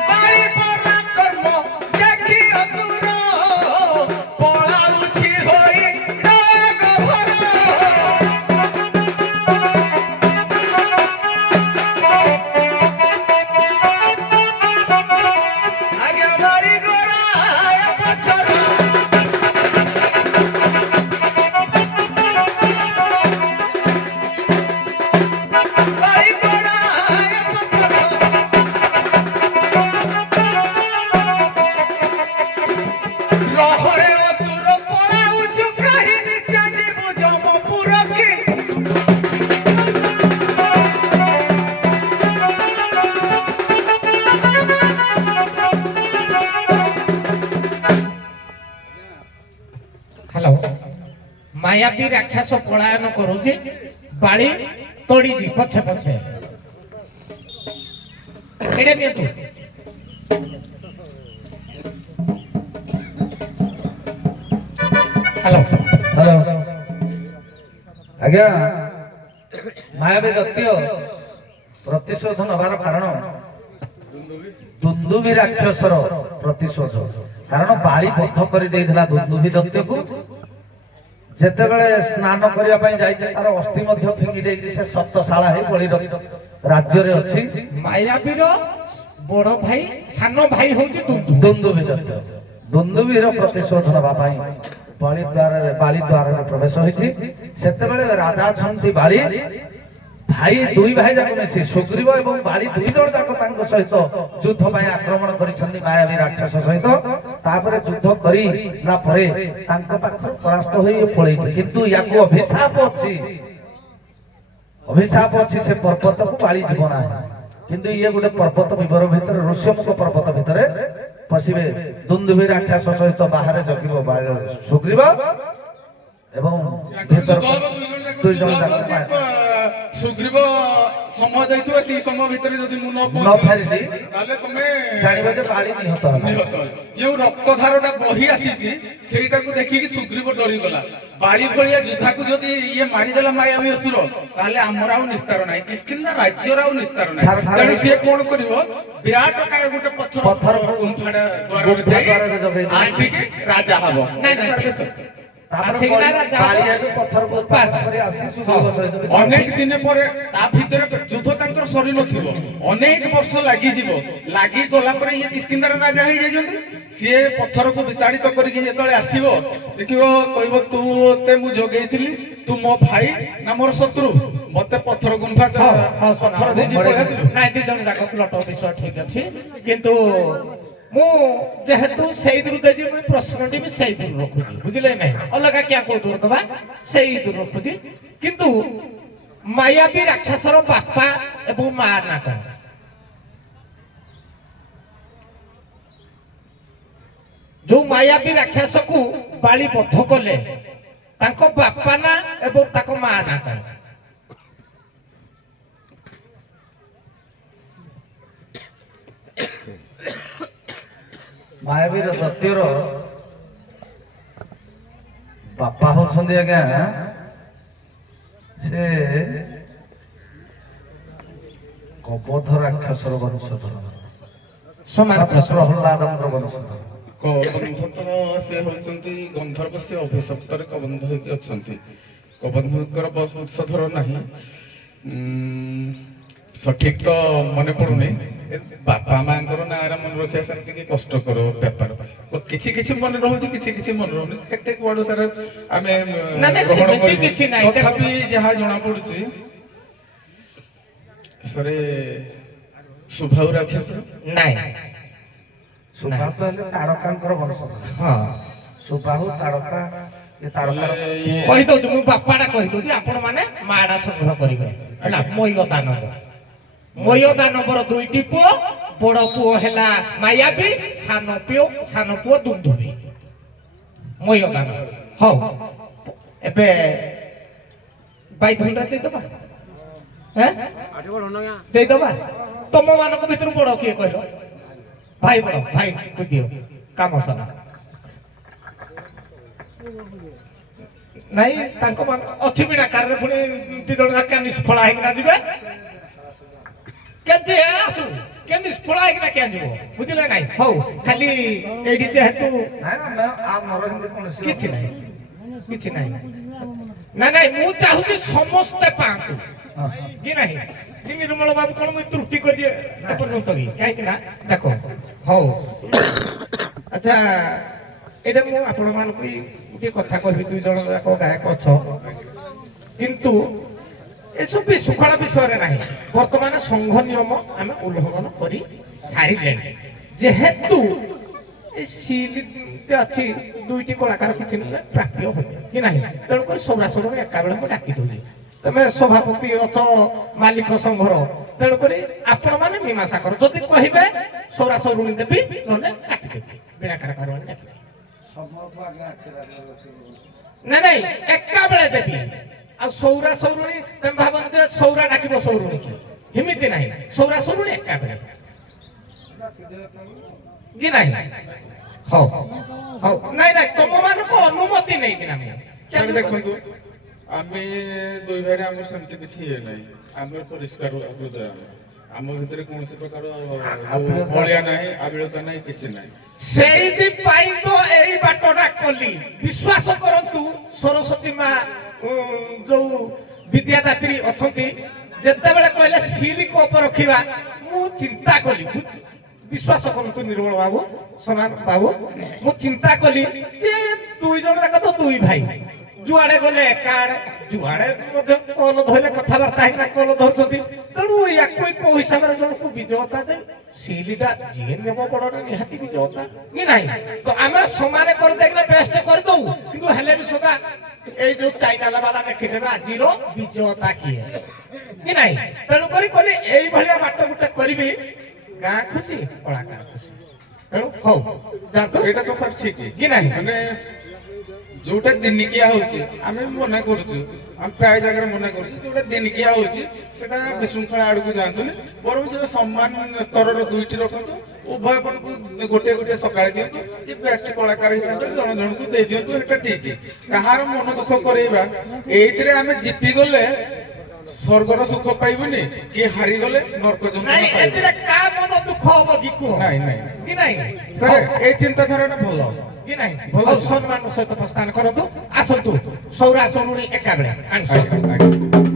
ବାଳି ପରାକ୍ରମ ଦେଖି ଅସୁର ପଳାଉଛି ହୋଇ ଡଗଭର। ଆଜ୍ଞା ବାଳି ଗୋରାଏ ପଛର ବାଳି ଗୋରାଏ ପଛର ରହରେ ଅସୁର ପଳାଉଛୁ କାହିଁକି ଚାଲିବୁ ଯମପୁରକି। হ্যালো মায়াবী রাক্ষস পলায়ন করুছি বাড়ি তড়িছি পছে পছে এটা নিয়ন্তু হ্যালো ହ୍ୟାଲୋ ଆଜ୍ଞା ମାୟାବୀ ଦୈତ୍ୟ ପ୍ରତିଶୋଧ ନେବାର କାରଣ ଦୁନ୍ଦୁଭି ରାକ୍ଷସର ପ୍ରତିଶୋଧ। କାରଣ ବାଳି ବଦ୍ଧ କରିଦେଇଥିଲା ଦୁନ୍ଦୁଭି ଦୈତ୍ୟକୁ। ଯେତେବେଳେ ସ୍ନାନ କରିବା ପାଇଁ ଯାଇଛି ତାର ଅସ୍ଥି ମଧ୍ୟ ଫିଙ୍ଗି ଦେଇଛି। ସେ ସପ୍ତଶାଳା ହେଇ ବଳିର ରାଜ୍ୟରେ ଅଛି। ମାୟାବୀର ବଡ ଭାଇ ସାନ ଭାଇ ହଉଛି ଦୁନ୍ଦୁ। ଦୁନ୍ଦୁଭି ଦୈତ୍ୟ ଦୁନ୍ଦୁଭିର ପ୍ରତିଶୋଧ ନେବା ପାଇଁ ବାଳି ଦ୍ୱାରରେ ପ୍ରବେଶ ହୋଇଛି। ସେତେବେଳେ ରାଜା ଅଛନ୍ତି ବାଳି ଭାଇ ଦୁଇ ଭାଇ ଯାକ ମିଶି ସୁଗ୍ରୀବ ଏବଂ ବାଳି ଦୁଇ ଜଣ ଯାକ ତାଙ୍କ ସହିତ ଯୁଦ୍ଧ ପାଇଁ ଆକ୍ରମଣ କରିଛନ୍ତି ମାୟାବୀ ରାକ୍ଷସ ସହିତ। ତାପରେ ଯୁଦ୍ଧ କରିଲା ପରେ ତାଙ୍କ ପାଖରେ ପରାସ୍ତ ହୋଇ ପଳେଇଛି। କିନ୍ତୁ ୟାକୁ ଅଭିଶାପ ଅଛି ସେ ପର୍ବତକୁ ବାଳି ଯିବ ନାହିଁ। କିନ୍ତୁ ଇଏ ଗୋଟେ ପର୍ବତ ବିବର ଭିତରେ ଋଷ୍ୟମୁଖ ପର୍ବତ ଭିତରେ ପଶିବେ। ଦୁନ୍ଦୁଭି ରାକ୍ଷସ ସହିତ ବାହାରେ ଜଗିବ ସୁଗ୍ରୀବ ଏବଂ ଭିତର ଦୁଇ ଜଣ ଯାକ ସୁଗ୍ରୀବ ସମୟ ଦେଇଥିବ ଏତିକି ସମୟ ଭିତରେ ଯଦି ମୁଁ ନ ଫେରିଲି ତାହେଲେ ତମେ ଜାଣିବ ଯେ ବାଳି ନିହତ ହେଲା। ନିହତ। ଯେଉଁ ରକ୍ତଧାରଟା ବହି ଆସିଛି ସେଇଟାକୁ ଦେଖିକି ସୁଗ୍ରୀବ ଡରିଗଲା। ବାଳି ଭଳିଆ ଯୋଦ୍ଧାକୁ ଯଦି ଇଏ ମାରିଦେଲା ମାୟାବୀ ଅସୁର ତାହେଲେ ଆମର ଆଉ ନିସ୍ତାର ନାହିଁ, କିସ୍କିନ୍ଧା ରାଜ୍ୟର ଆଉ ନିସ୍ତାର ନାହିଁ। ତେଣୁ ସିଏ କଣ କରିବ, ବିରାଟ କାୟ ଗୋଟେ ପଥର ଗୁମ୍ଫାଟା ଦ୍ୱାରରେ ଦେଇ ଆସିକି ରାଜା ହବ। ଅନେକ ଦିନ ପରେ ତା ଭିତରେ ଯୁଦ୍ଧ ତାଙ୍କର ସରି ନଥିବ, ଅନେକ ବର୍ଷ ଲାଗିଯିବ। ଲାଗିଗଲା ପରେ ଇଏ କିସ୍କିନ୍ଧାର ରାଜା ହେଇଯାଇଛନ୍ତି। ସିଏ ପଥରକୁ ବିତାଡ଼ିତ କରିକି ଯେତେବେଳେ ଆସିବ ଦେଖିବ କହିବ ତୁ ମତେ ମୁଁ ଜଗେଇଥିଲି, ତୁ ମୋ ଭାଇ ନା ମୋର ଶତ୍ରୁ, ମତେ ପଥର ଗୁମ୍ଫା ପଥର ଦେଇକି ପଳେଇଆସିଲୁ। ନାଇଁ ଦି ଜଣ ଯାକ ପ୍ଲଟ ବିଷୟ ଠିକ ଅଛି, କିନ୍ତୁ ମୁଁ ଯେହେତୁ ସେଇ ଦୂର ଦେଇଛି ମୁଁ ପ୍ରଶ୍ନଟି ବି ସେଇ ଦୂର ରଖୁଛି, ବୁଝିଲେ ନାଇଁ? ଅଲଗା କିଆ କୋଉ ଦୂର ଦବା ସେଇ ଦୂର ରଖୁଛି। କିନ୍ତୁ ମାୟାବୀ ରାକ୍ଷସର ବାପା ଏବଂ ମା ନା କଣ? ଯୋଉ ମାୟାବୀ ରାକ୍ଷସକୁ ବାଳି ବଦ୍ଧ କଲେ ତାଙ୍କ ବାପା ନା ଏବଂ ତାଙ୍କ ମା ନା କଣ? ମାୟାବୀର ଦୈତ୍ୟର ବାପା ହଉଛନ୍ତି ଆଜ୍ଞା ସେ କବୋଧ ରାକ୍ଷସର ବଂଶଧର, ପ୍ରହ୍ଲାଦଙ୍କର ବଂଶଧର। କବନ୍ଧଙ୍କର ସେ ହଉଛନ୍ତି ଗନ୍ଧର୍ବ, ସେ ଅଭିଶପ୍ତରେ କବନ୍ଧ ହେଇକି ଅଛନ୍ତି। କବନ୍ଧଙ୍କର ବଂଶଧର ନାହିଁ, ସଠିକ ତ ମନେ ପଡୁନି। ବାପା ମାଙ୍କର ନାଁରେ ମନେ ରଖିବା ସାର୍ ଟିକେ କଷ୍ଟକର ବ୍ୟାପାର। କିଛି କିଛି ମନେ ରହୁଛି, କିଛି କିଛି ମନେ ରହୁନି। କେତେ କୁଆଡୁ ସାର୍ ଆମେ ଗ୍ରହଣ କରିବୁ। ତଥାପି ଯାହା ଜଣା ପଡୁଛି ସାରେ ସୁଭାଉ ରାକ୍ଷସ ନାଇଁ, ସୁବାହୁ ତ ହେଲେ ତାରକାଙ୍କର ବଂଶଧର। ହଁ ସୁବାହୁ ତାରକା, ଏ ତାରକାର କହିଦଉଛି, ମୁଁ ବାପାଟା କହିଦଉଛି, ଆପଣ ମାନେ ମାଟା ସଂଗ୍ରହ କରିବେ ହେଲା। ମୟ ଦାନବ, ମୟ ଦାନବର ଦୁଇଟି ପୁଅ, ବଡ ପୁଅ ହେଲା ମାୟାବୀ, ସାନ ପୁଅ ଦୁନ୍ଦୁଭି। ମୟ ଦାନବ। ହଉ ଏବେ ବାଇଧନଟା ଦେଇଦବା, ଦେଇଦବା। ତମ ମାନଙ୍କ ଭିତରୁ ବଡ କିଏ କହିଲ? ଭାଇ ବଡ, ଭାଇ ଦିଅ କାମ ସଲା। ନାଇଁ ତାଙ୍କ ମାନ ଅଛି ବିନା କାରରେ ପୁଣି ଦି ଜଣ ଯାକ ନିଷ୍ଫଳ ହେଇକିନା ଯିବେ। କେମିତି ଆସୁ କେମିତି ପଳାଇକି ନା କେଁ ଯିବ ବୁଝିଲେ ନାଇଁ ହଉ ଖାଲି ଏଇଠି ଯେହେତୁ ନାଇଁ ଆମେ ଆମର ହିନ୍ଦୀ କୌଣସି କିଛି ନାହିଁ କିଛି ନାହିଁ ନାଇଁ ନାଇଁ ମୁଁ ଚାହୁଁଛି ସମସ୍ତେ ପାଆନ୍ତୁ କି ନାହିଁ କି ନିର୍ମଳ ବାବୁ କଣ ମୁଁ ତ୍ରୁଟି କରି ଏପର୍ଯ୍ୟନ୍ତ ବି କାହିଁକି ନା ଦେଖ ହଉ ଆଚ୍ଛା ଏଇଟା ମୁଁ ଆପଣମାନଙ୍କୁ ଗୋଟିଏ କଥା କହିବି ଦୁଇ ଜଣ ଯାକ ଗାୟକ ଅଛ କିନ୍ତୁ ଏସବୁ ବିଶୃଙ୍ଖଳା ବିଷୟରେ ନାହିଁ ବର୍ତ୍ତମାନ ସଂଘ ନିୟମ ଆମେ ଉଲ୍ଲଂଘନ କରି ସାରିଲେଣି ଯେହେତୁ ଏ ସିଲ୍ ଅଛି ଦୁଇଟି କଳାକାର କିଛି ନହେଲେ ପ୍ରାପ୍ୟ হবে କି ନାହିଁ ତେଣୁକରି ସୌରାସୌର ଏକା ବେଳେ ମୁଁ ଡାକି ଦଉଛି ତମେ ସଭାପତି ଅଛ ମାଲିକ ସଂଘର ତେଣୁକରି ଆପଣମାନେ ମୀମାଂସା କର ଯଦି କହିବେ ସୌରାସୌରୁଣୀ ଦେବି ନହେଲେ କାଟିଦେବି ବିଣାକାର କାରବାଣୀ ଡାକିବି ନାଇଁ ନାଇଁ ଏକା ବେଳେ ଦେବି ଆଉ ସୌରା ସୌରୁଣୀ ତମେ ଭାବନ୍ତି ଯେ ସୌରା ଡାକିବ ସୌରୁଣୀ କି ଏମିତି ନାହିଁ ସୌରା ସୌରୁଣୀ ଏକା ବେଳେ କି ନାହିଁ ହଉ ହଉ ନାଇଁ ନାଇଁ ତମ ମାନଙ୍କୁ ଅନୁମତି ନେଇକିନା ସାର୍ ଦେଖନ୍ତୁ ଆମେ ଦୁଇ ଭାଇରେ ଆମର ସେମିତି କିଛି ଇଏ ନାହିଁ ଆମର ପରିଷ୍କାର ହୃଦୟ ଆମ ଭିତରେ କୌଣସି ପ୍ରକାର ବଳିଆ ନାହିଁ ଆବିଳତା ନାହିଁ କିଛି ନାହିଁ ସେଇଥିପାଇଁ ତ ଏଇ ବାଟଟା କଲି ବିଶ୍ୱାସ କରନ୍ତୁ ସରସ୍ୱତୀ ମା ଯୋଉ ବିଦ୍ୟାଦାତ୍ରୀ ଅଛନ୍ତି ଯେତେବେଳେ କହିଲେ ସିଲ୍ କପ ରଖିବା ମୁଁ ଚିନ୍ତା କଲି ବିଶ୍ୱାସ କରନ୍ତୁ ନିର୍ମଳ ବାବୁ ସୋନାନ ବାବୁ ମୁଁ ଚିନ୍ତା କଲି ଯେ ଦୁଇ ଜଣ ଯାକ ତ ଦୁଇ ଭାଇ ଯୁଆଡେ ଗଲେ ଏକାଡେ ଯୁଆଡେ ମଧ୍ୟ କଲ ଧରିଲେ କଥାବାର୍ତ୍ତା ହେଇକିନା କଲ ଧରୁଛନ୍ତି ତେଣୁ ୟାକୁ କୋଉ ହିସାବରେ ଜଣକୁ ବିଜୟତା ଦେ ସିଲିଟା ଯିଏ ନେବ ବଡରେ ନିହାତି ବିଜୟତା କି ନାହିଁ ତ ଆମେ ସମାନ କରିଦେଇକିନା ବେଷ୍ଟ କରିଦଉ କିନ୍ତୁ ହେଲେ ବି ସଦା ଏଇ ଯୋଉ ଚାଇନାଲା ବାଲା ଲେଖିଦେବେ ଆଜିର ବିଜୟତା କିଏ କି ନାହିଁ ତେଣୁକରି କହିଲି ଏଇଭଳିଆ ବାଟ ଗୋଟେ କରିବି ଗାଁ ଖୁସି କଳାକାର ଖୁସି ତେଣୁ ହଉ ଯାଆନ୍ତୁ ଏଇଟା ତ ସାର୍ ଠିକ କି ନାହିଁ ମାନେ ଯୋଉଟା ଦିନିକିଆ ହଉଛି ଆମେ ମନା କରୁଛୁ ଆମେ ପ୍ରାୟ ଜାଗାରେ ମନା କରୁଛୁ ଯୋଉଟା ଦିନିକିଆ ହଉଛି ସେଟା ବିଶୃଙ୍ଖଳା ଆଡକୁ ଯାଆନ୍ତୁନି ବରଂ ଯୋଉ ସମାନ ସ୍ତରର ଦୁଇଟି ରଖନ୍ତୁ ଉଭୟ ପଟକୁ ଗୋଟିଏ ଗୋଟିଏ ସକାଳେ ଦିଅନ୍ତୁ କି ବେଷ୍ଟ କଳାକାର ହିସାବରେ ଜଣ ଜଣକୁ ଦେଇ ଦିଅନ୍ତୁ ଏଟା ଠିକ କାହାର ମନ ଦୁଃଖ କରେଇବା ଏଇଥିରେ ଆମେ ଜିତିଗଲେ ସ୍ୱର୍ଗର ସୁଖ ପାଇବୁନି କି ହାରିଗଲେ ନର୍କ ଯନ୍ତ୍ରଣା ନାଇଁ ପାଇବୁନି ଏଥିରେ କା ମନ ଦୁଃଖ ହବ କି କୁହ ନାଇଁ ନାଇଁ କି ନାହିଁ ସାର୍ ଏଇ ଚିନ୍ତାଧାରାଟା ଭଲ କି ନାହିଁ ଭଲ ସମ୍ମାନ ସହିତ ପ୍ରସ୍ଥାନ କରନ୍ତୁ ଆସନ୍ତୁ ସୌରା ସୌରୁଣୀ ଏକା ବେଳେ ଆଜ୍ଞା ଆଜ୍ଞା